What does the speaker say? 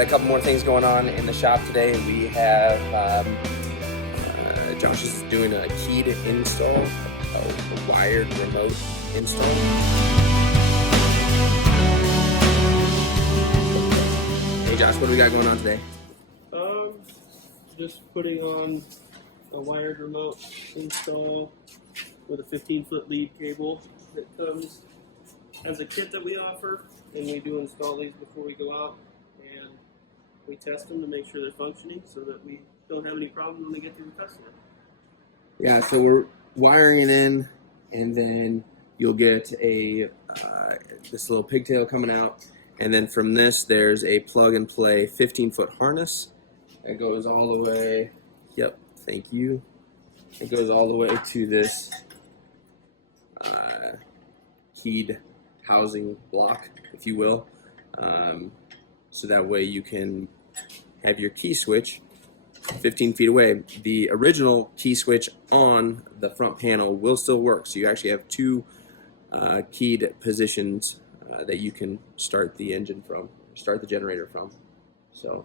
got a couple more things going on in the shop today. We have Josh is doing a keyed install, a wired remote install. Hey Josh, what do we got going on today? Just putting on a wired remote install with a 15-foot lead cable that comes as a kit that we offer, and we do install these before we go out, and we test them to make sure they're functioning so that we don't have any problems when they get to the customer. Yeah, so we're wiring it in, and then you'll get a this little pigtail coming out, and then from this there's a plug and play 15-foot harness that goes all the way. Yep, thank you. It goes all the way to this keyed housing block, if you will, so that way you can have your key switch 15 feet away. The original key switch on the front panel will still work, so you actually have two keyed positions that you can start the engine from, start the generator from. So